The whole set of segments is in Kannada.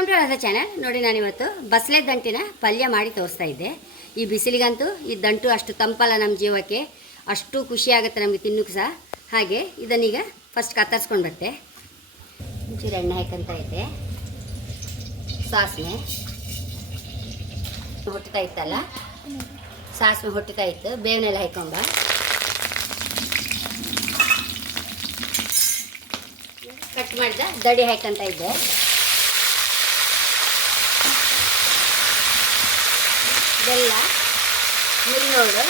ವೆಲ್ಕಮ್ ಟು ಅದ ಚಾನಲ್. ನೋಡಿ, ನಾನಿವತ್ತು ಬಸಳೆ ದಂಟಿನ ಪಲ್ಯ ಮಾಡಿ ತೋರಿಸ್ತಾ ಇದ್ದೆ. ಈ ಬಿಸಿಲಿಗಂತೂ ಈ ದಂಟು ಅಷ್ಟು ತಂಪಲ್ಲ, ನಮ್ಮ ಜೀವಕ್ಕೆ ಅಷ್ಟು ಖುಷಿ ಆಗುತ್ತೆ ನಮಗೆ ತಿನ್ನೋಕೆ ಸಹ. ಹಾಗೆ ಇದನ್ನೀಗ ಫಸ್ಟ್ ಕತ್ತರಿಸ್ಕೊಂಡು ಬರುತ್ತೆ. ಒಂಚೂರು ಎಣ್ಣೆ ಹಾಕಂತ ಇದ್ದೆ. ಸಾಸಿವೆ ಹೊಟ್ಟುತ್ತಾ ಇತ್ತಲ್ಲ, ಸಾಸಿವೆ ಹೊಟ್ಟುತ್ತಾ ಇತ್ತು. ಬೇವನೆಲ್ಲ ಹಾಕೊಂಬ. ಕಟ್ ಮಾಡಿದ ದಡಿ ಹಾಕಂತ ಇದ್ದೆ. ಬೆಲ್ಲ, ಮುರಿನೋಡು,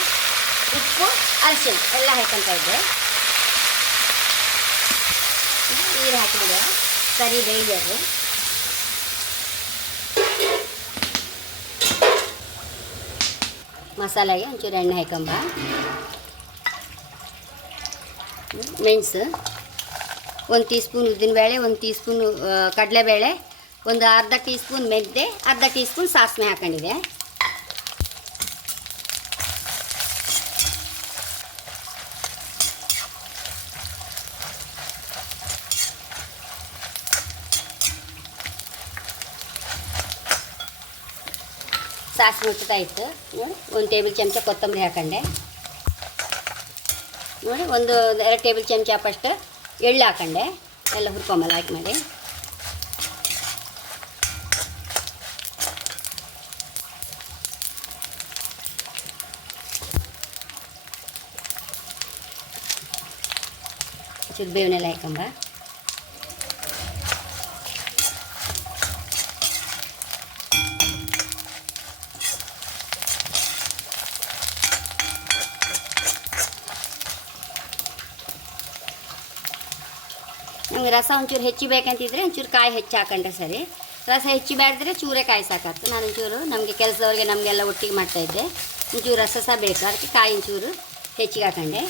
ಉಪ್ಪು, ಅರಿಶಿಣ ಎಲ್ಲ ಹಾಕಂತ ಇದ್ದೆ. ನೀರು ಹಾಕಿದ್ರೆ ಸರಿ ಬೇಯ್ದು. ಮಸಾಲೆಗೆ ಒಂಚೂರು ಎಣ್ಣೆ ಹಾಕೊಂಬ. ಮೆಣಸು, 1 ಟೀ ಸ್ಪೂನ್ ಉದ್ದಿನಬೇಳೆ, 1 ಟೀ ಸ್ಪೂನ್ ಕಡಲೆಬೇಳೆ, ಒಂದು ಅರ್ಧ ಟೀ ಸ್ಪೂನ್ ಮೆಂತ್ಯ, ಅರ್ಧ ಟೀ ಸ್ಪೂನ್ ಸಾಸಿವೆ ಹಾಕೊಂಡಿದೆ. ಸಾಸಿವೆ ಹುಟ್ಟುತ್ತಾ ಇತ್ತು. ನೋಡಿ, 1 ಟೇಬಲ್ ಚಮಚ ಕೊತ್ತಂಬರಿ ಹಾಕೊಂಡೆ. ನೋಡಿ, 2 ಟೇಬಲ್ ಚಮಚ ಫಸ್ಟ್ ಎಳ್ಳು ಹಾಕೊಂಡೆ. ಎಲ್ಲ ಹುರ್ಕೊಂಬಲ್ಲ ಹಾಕಿ ಮಾಡಿ. ಚೂರು ಬೇವನೆಲ್ಲ ಹಾಕೊಂಬ. ನಮಗೆ ರಸ ಒಂಚೂರು ಹೆಚ್ಚು ಬೇಕಂತಿದ್ರೆ ಒಂಚೂರು ಕಾಯಿ ಹೆಚ್ಚು ಹಾಕೊಂಡ್ರೆ ಸರಿ. ರಸ ಹೆಚ್ಚು ಬೇಡಿದ್ರೆ ಚೂರೇ ಕಾಯಿ ಸಾಕಾಗ್ತು. ನಾನು ಒಂಚೂರು ನಮಗೆ ಕೆಲಸದವ್ರಿಗೆ ನಮಗೆಲ್ಲ ಒಟ್ಟಿಗೆ ಮಾಡ್ತಾಯಿದ್ದೆ. ಒಂಚೂರು ರಸ ಸಹ ಬೇಕು, ಅದಕ್ಕೆ ಕಾಯಿ ಒಂಚೂರು ಹೆಚ್ಚಿಗೆ ಹಾಕೊಂಡೆ.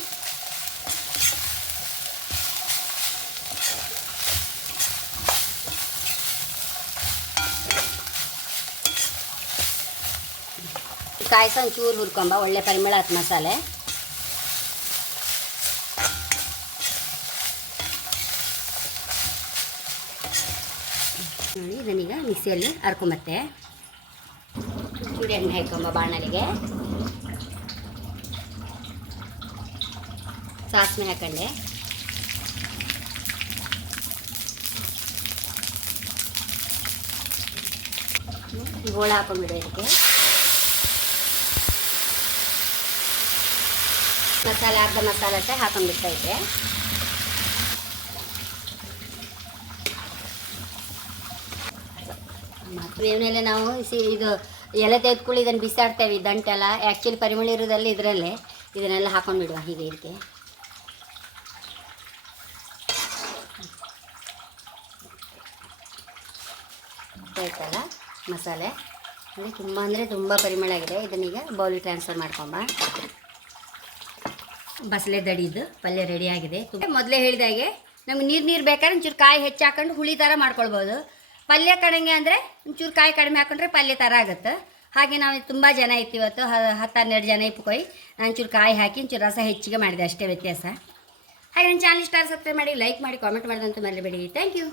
ಕಾಯಿ ಸಹ ಒಂಚೂರು ಹುರ್ಕೊಂಬ, ಒಳ್ಳೆ ಪರಿಮಳ ಆಯ್ತು ಮಸಾಲೆ. ನೋಡಿ, ಇದನ್ನೀಗ ಮಿಕ್ಸಿಯಲ್ಲಿ ಹರ್ಕೊಂಬತ್ತೆ. ಚೂರು ಎಣ್ಣೆ ಹಾಕೊಂಬ ಬಾಣಲಿಗೆ. ಸಾಸಿವೆ ಹಾಕೊಂಡೆ. ಗೋಳ ಹಾಕೊಂಡ್ಬಿಡು. ಇದಕ್ಕೆ ಮಸಾಲೆ, ಅರ್ಧ ಮಸಾಲೆ ಅಷ್ಟೇ ಹಾಕೊಂಡ್ಬಿಡ್ತಾ ಇದ್ದೆ. ಮತ್ತು ಇವನ್ನೆಲ್ಲ ನಾವು ಇದು ಎಲೆ ತೆಗೆದುಕೊಳ್ಳಿ ಇದನ್ನು ಬಿಸಾಡ್ತೇವೆ. ಈ ದಂಟೆಲ್ಲ ಆ್ಯಕ್ಚುಲಿ ಪರಿಮಳ ಇರೋದಲ್ಲಿ ಇದರಲ್ಲೇ ಇದನ್ನೆಲ್ಲ ಹಾಕೊಂಡ್ಬಿಡುವ. ಹೀಗೆ ಇದಕ್ಕೆ ಆಯ್ತಲ್ಲ ಮಸಾಲೆ. ನೋಡಿ, ತುಂಬ ಅಂದರೆ ತುಂಬ ಪರಿಮಳ ಆಗಿದೆ. ಇದನ್ನೀಗ ಬೌಲಿಗೆ ಟ್ರಾನ್ಸ್ಫರ್ ಮಾಡ್ಕೊಂಬ. ಬಸಳೆ ದಡಿದು ಪಲ್ಯ ರೆಡಿಯಾಗಿದೆ. ಮೊದಲೇ ಹೇಳಿದಾಗೆ ನಮ್ಗೆ ನೀರು ಬೇಕಾದ್ರೆ ಒಂಚೂರು ಕಾಯಿ ಹೆಚ್ಚು ಹಾಕೊಂಡು ಹುಳಿ ಥರ ಮಾಡ್ಕೊಳ್ಬೋದು. ಪಲ್ಯ ಕಡೆಗೆ ಅಂದರೆ ಒಂಚೂರು ಕಾಯಿ ಕಡಿಮೆ ಹಾಕೊಂಡ್ರೆ ಪಲ್ಯ ಥರ ಆಗುತ್ತೆ. ಹಾಗೆ ನಾವು ತುಂಬ ಜನ ಇತ್ತು ಇವತ್ತು, 10-12 ಜನ ಇಪ್ಪುಕೊಯ್ ನಾನು ಒಂಚೂರು ಕಾಯಿ ಹಾಕಿ ಒಂಚೂರು ರಸ ಹೆಚ್ಚಿಗೆ ಮಾಡಿದೆ, ಅಷ್ಟೇ ವ್ಯತ್ಯಾಸ. ಹಾಗೆ ನನ್ನ ಚಾನಲ್ ಇಷ್ಟ ಸಬ್ಸ್ಕ್ರೈಬ್ ಮಾಡಿ, ಲೈಕ್ ಮಾಡಿ, ಕಾಮೆಂಟ್ ಮಾಡೋದಂತೂ ಮರಿಬೇಡಿ. Thank you.